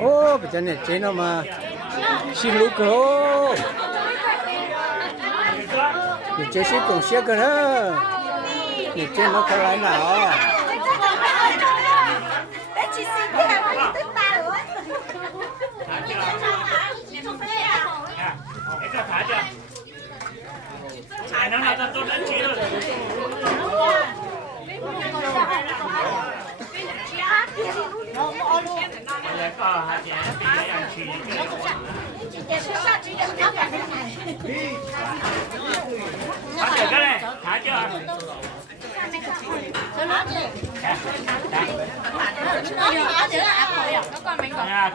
ô bây giờ này chế nó mà xin lũ cơ để chế xin cùng xe cơ đó để chế nó có lại nào thả nó là tôi đã chế rồi. Bây giờ có hạt gì thì để ăn chì. Thả được cái này, thả chưa?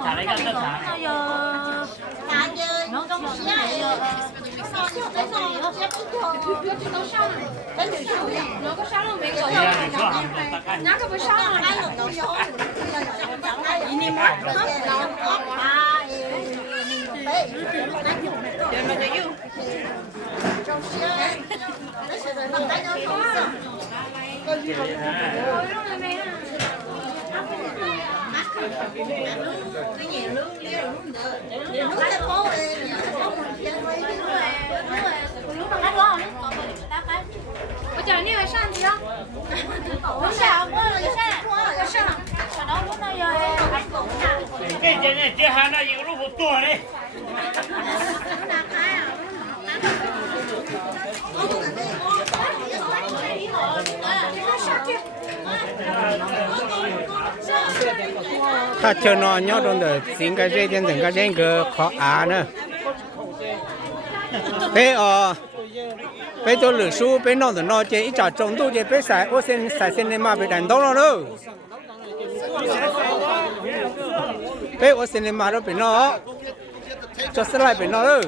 Thả lấy cái thả.拿个沙漏没有？拿个不沙漏，还有能烧。你妈，我叫你上去啊！我上，我上，上到我那要还够呢。这今天这还那一个路不多嘞。他就那鸟中的应该这点整个这个靠啊呢，被被做历史被弄的那这一家中度这被晒，我先晒先的嘛被đánh到了喽，被我先的嘛都被弄，就是来被弄喽。